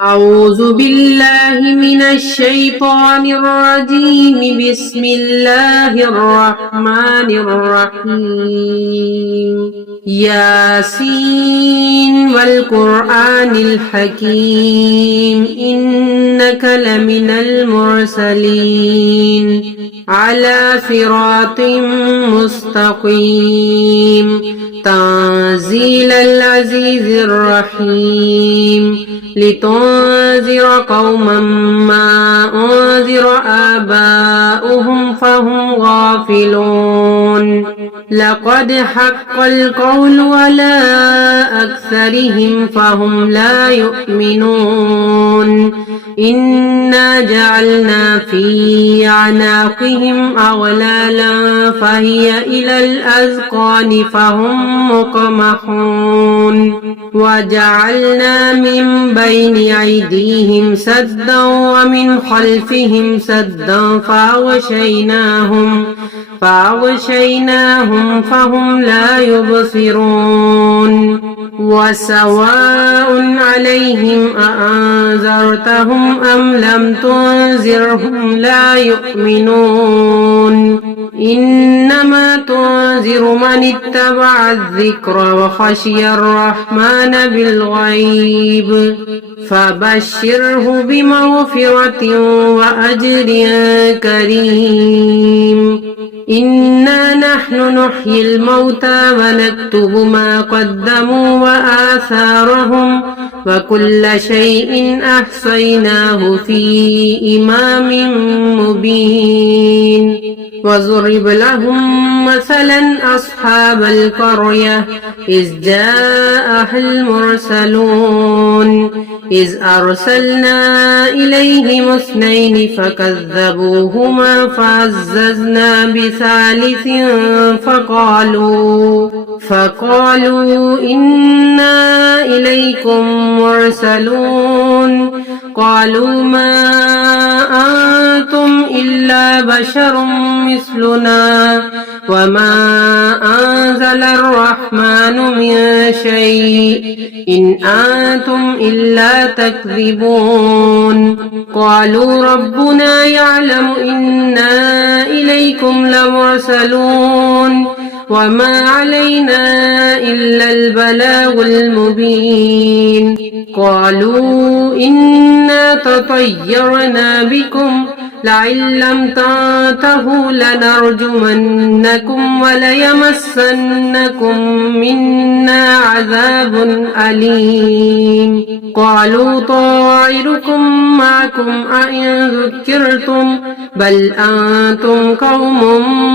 أعوذ بالله من الشيطان الرجيم. بسم الله الرحمن الرحيم. ياسين والقرآن الحكيم إنك لمن المرسلين على صراط مستقيم تنزيل العزيز الرحيم لتنذر قوما ما أنذر آباؤهم فهم غافلون لقد حق القول على أكثرهم فهم لا يؤمنون إنا جعلنا في أعناقهم أغلالا فهي إلى الأذقان فهم مقمحون وجعلنا من بين أيديهم سدا ومن خلفهم سدا فأغشيناهم فهم لا يبصرون وسواء عليهم أأنذرتهم أم لم تنذرهم لا يؤمنون إنما تنذر من اتبع الذكر وخشي الرحمن بالغيب فبشره بمغفرة وأجر كريم إنا نحن نحيي الموتى ونكتب ما قدموا وآثارهم وكل شيء أحصيناه في إمام مبين وضرب لهم مثلا أصحاب القرية إذ جاءها المرسلون إذ أرسلنا إليهم اثنين فكذبوهما فعززنا بثالث فقالوا إنا إليكم مرسلون قالوا ما أنتم إلا بشر مثلنا وما أنزل الرحمن من شيء إن أنتم إلا تكذبون قالوا ربنا يعلم إنا إليكم لمرسلون وما علينا إلا البلاغ المبين قالوا إنا تطيرنا بكم لئن لم تنتهوا لنرجمنكم وليمسنكم منا عذاب أليم قالوا طائركم معكم أئن ذكرتم بل أنتم قوم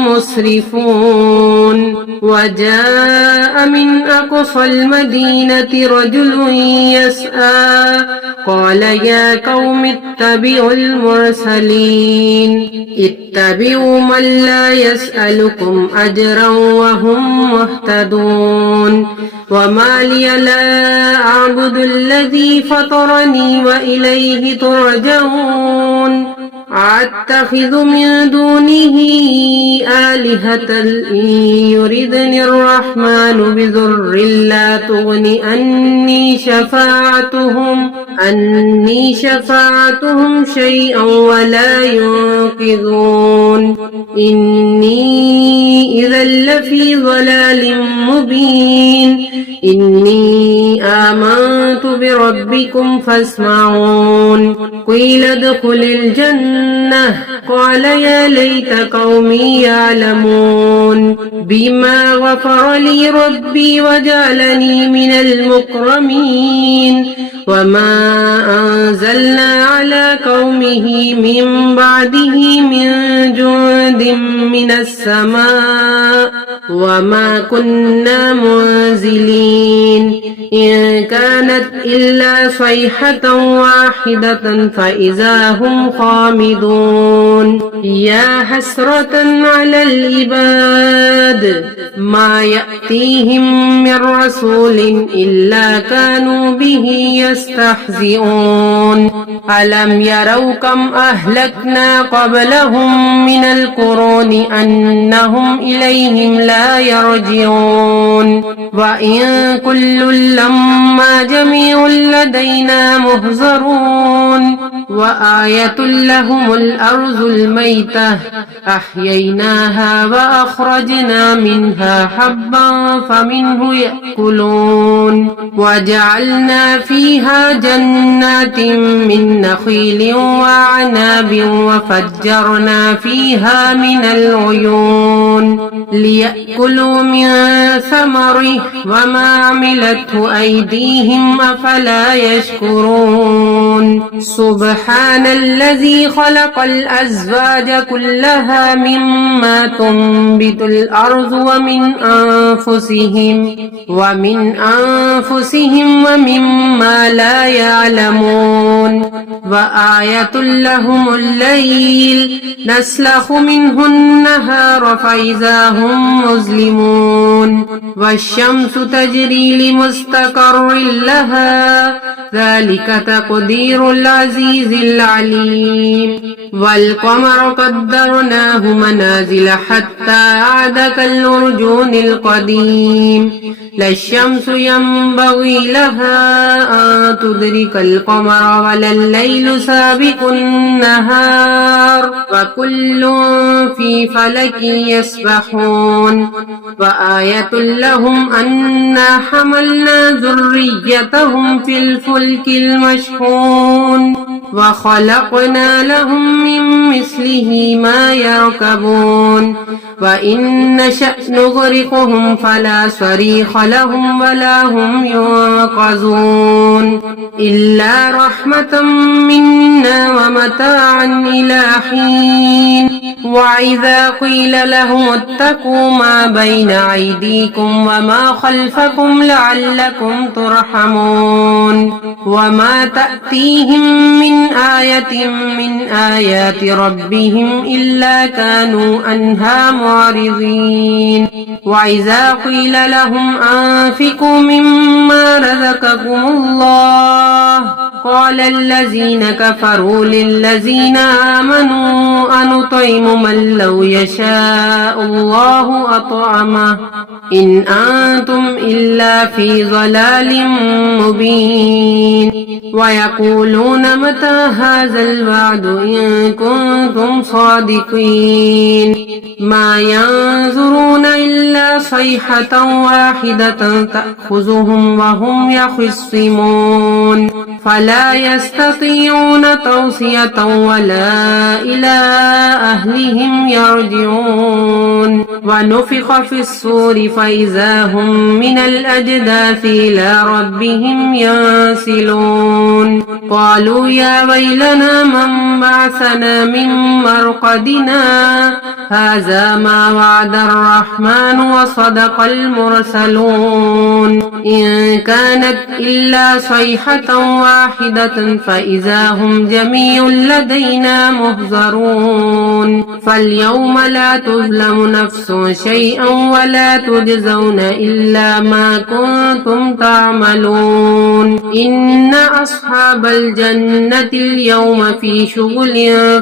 مسرفون وجاء من أقصى المدينة رجل يسعى قال يا قوم اتبعوا المرسلين اتبعوا من لا يسألكم أجرا وهم مهتدون وما لي لا أعبد الذي فطرني وإليه ترجعون أتخذ من دونه آلهة إن يردني الرحمن بضر لا تغن عني شفاعتهم شيئا ولا ينقذون إني إذا لفي ضلال مبين إني آمنت بربكم فاسمعون قيل ادخل الجنة قال يا ليت قومي يعلمون بما غفر لي ربي وجعلني من المكرمين وما أنزلنا على قومه من بعده من جند من السماء وما كنا منزلين إن كانت إلا صيحة واحدة فإذا هم خامدون يا حسرة على العباد ما يأتيهم من رسول إلا كانوا به يستهزئون ألم يروا كم أهلكنا قبلهم من القرون أنهم إليهم لا يرجعون وإن كل لما جميع لدينا محضرون وآية لهم الأرض الميتة أحييناها وأخرجنا منها حبا فمنه يأكلون وجعلنا فيها جنات من نخيل وعناب وفجرنا فيها من العيون ليأكلوا من ثمره وما عملته أيديهم أفلا يشكرون سبحان الذي خلق الأزواج كلها مما تنبت الأرض ومن أنفسهم ومما لا يعلمون وآية لهم الليل نسلخ منه النهار فإذا هم مظلمون والشمس تجري لمستقر لها ذلك تقدير العزيز العليم والقمر قدرناه منازل حتى عاد كالأرجون القديم لا الشمس ينبغي لها أن تدرك القمر ولا الليل سابق النهار وكل في فلك يسبحون وآية لهم أنا حملنا ذريتهم في الفلك المشحون وخلقنا لهم من مثله ما يركبون وإن نشأ نغرقهم فلا صريخ لهم ولا هم ينقذون إلا رحمة منا ومتاعا إلى حين وإذا قيل لهم اتقوا ما بين أيديكم وما خلفكم لعلكم ترحمون وما تأتيهم من آية من آيات ربهم إلا كانوا عنها معرضين وإذا قيل لهم أنفقوا مما رزقكم الله قال الذين كفروا للذين آمنوا أنطعم من لو يشاء الله أطعمه إن أنتم إلا في ضلال مبين ويقولون متى هذا الوعد إن كنتم صادقين ما ينظرون إلا صيحة واحدة تأخذهم وهم يخصمون فلا يستطيعون توصية ولا إلى أهلهم يرجعون ونفخ في الصور فإذا هم من الأجداث إلى ربهم ينسلون قالوا يا ويلنا من بعثنا من مرقدنا هذا ما وعد الرحمن وصدق المرسلون إن كانت إلا صيحة واحدة فإذا هم جميع لدينا محضرون فاليوم لا تظلم نفس شيئا ولا تجزون إلا ما كنتم تعملون إن أصحاب الجنة اليوم في شغل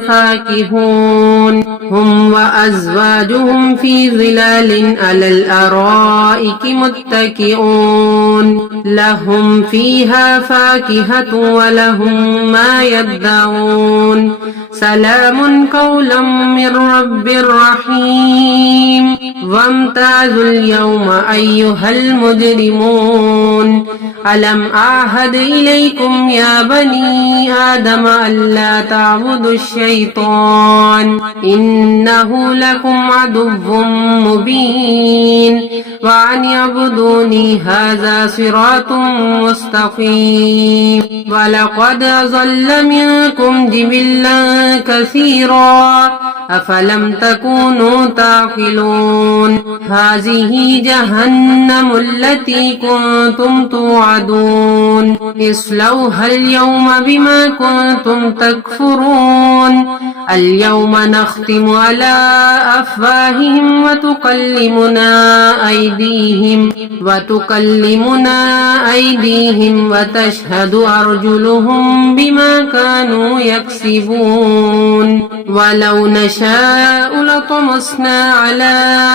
فاكهون هم وأزواجهم في ظلال على الأرائك متكئون لهم فيها فاكهة ولهم ما يدعون سلام قولا من رب رحيم وامتازوا اليوم أيها المجرمون ألم أعهد إليكم يا بني آدم ألا تعبدوا الشيطان إنه لكم عدو مبين وأن اعبدوني هذا صراط مستقيم ولقد أضل منكم جبلا كثيرا أفلم تكونوا تعقلون هذه جهنم التي كنتم توعدون اصلوها اليوم بما كنتم تكفرون اليوم نختم على أفواههم وتكلمنا أيديهم وتشهد أرجلهم بما كانوا يكسبون ولو نشاء لطمسنا على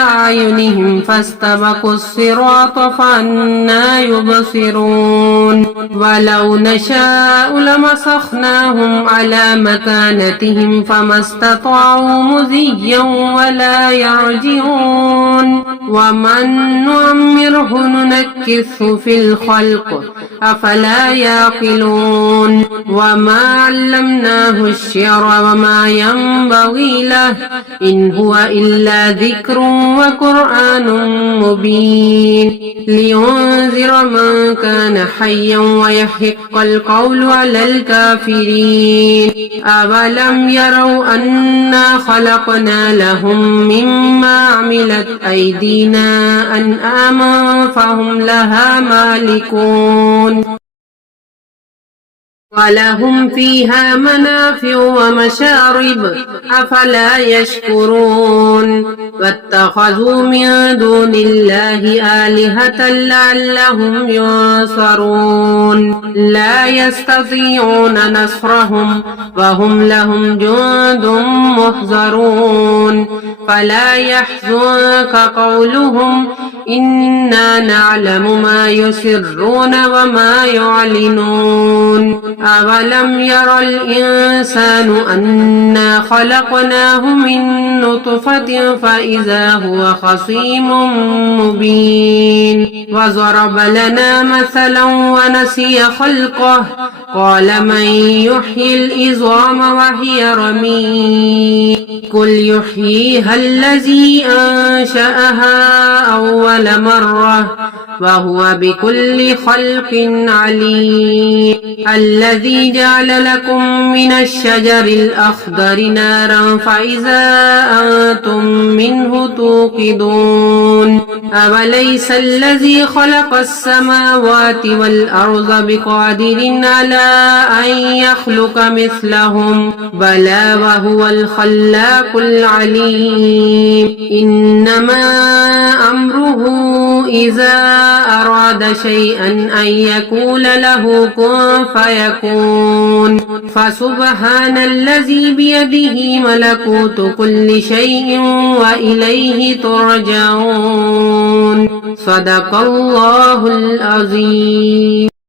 أعينهم فاستبقوا الصراط فأنى يبصرون ولو نشاء لمسخناهم على مكانتهم فما استطاعوا مضيا ولا يرجعون ومن نعمره ننكسه في الخلق أفلا يعقلون وما علمناه الشعر وما ينبغي له إن هو إلا ذكر وقرآن مبين لينذر من كان حيا ويحق القول على الكافرين أولم يروا أنا خلقنا لهم مما عملت أيدينا أنعاما فهم لها مالكون ولهم فيها منافع ومشارب أفلا يشكرون واتخذوا من دون الله آلهة لعلهم ينصرون لا يستطيعون نصرهم وهم لهم جند محضرون فلا يحزنك قولهم إنا نعلم ما يسرون وما يعلنون أولم ير الإنسان أنا خلقناه من نطفة فإذا هو خصيم مبين وضرب لنا مثلا ونسي خلقه قال من يحيي العظام وهي رميم قل يحييها الذي أنشأها أول مرة وهو بكل خلق عليم الذي جعل لكم من الشجر الأخضر نارا فإذا أنتم منه توقدون أوليس الذي خلق السماوات والأرض بقادر على أن يخلق مثلهم بلى وهو الخلاق العليم إنما أمره إذا أراد شيئا أن يقول له كن فيكون فسبحان الذي بيده ملكوت كل شيء وإليه ترجعون صدق الله العظيم